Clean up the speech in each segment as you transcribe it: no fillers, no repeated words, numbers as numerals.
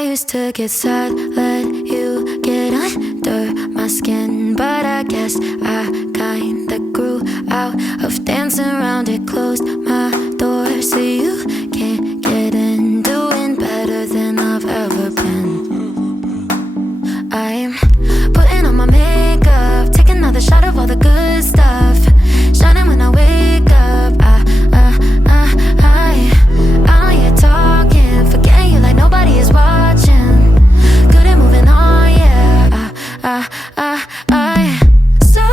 I used to get sad, let you get under my skin, but I guess I kinda grew out of dancing around it. Closed my door so you can't get in. Doing better than I've ever been. I'm putting on my makeup, taking another shot of all the good stuff, shining when I wake up. I'm here talking, forgetting you like nobody is watching. Good at moving on, yeah. So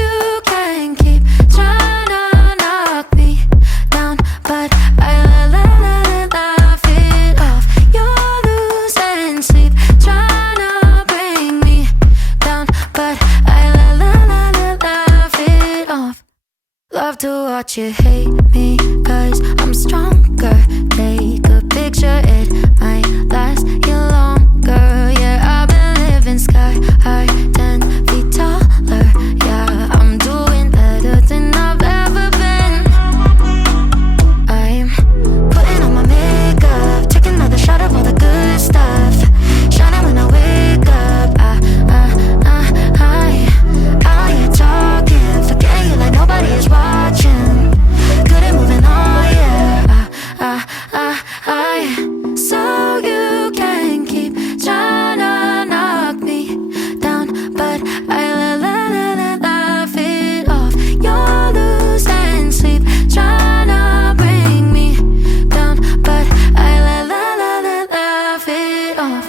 you can keep trying to knock me down, but I laugh it off. You're losing sleep, trying to bring me down, but I laugh it off. Love to watch you hate me, 'cause I'm stronger. Take a picture, it might last you longer. Yeah, I've been living sky high, 10 feet taller. Yeah, I'm doing better than I've ever been. I'm putting on my makeup, taking another shot of all the good stuff, shining when I wake up. Out here talking, forgetting you like nobody is watching. Good at moving on, yeah. So you can keep trying to knock me down, but I laugh it off. You're losing sleep, trying to bring me down, but I laugh it off.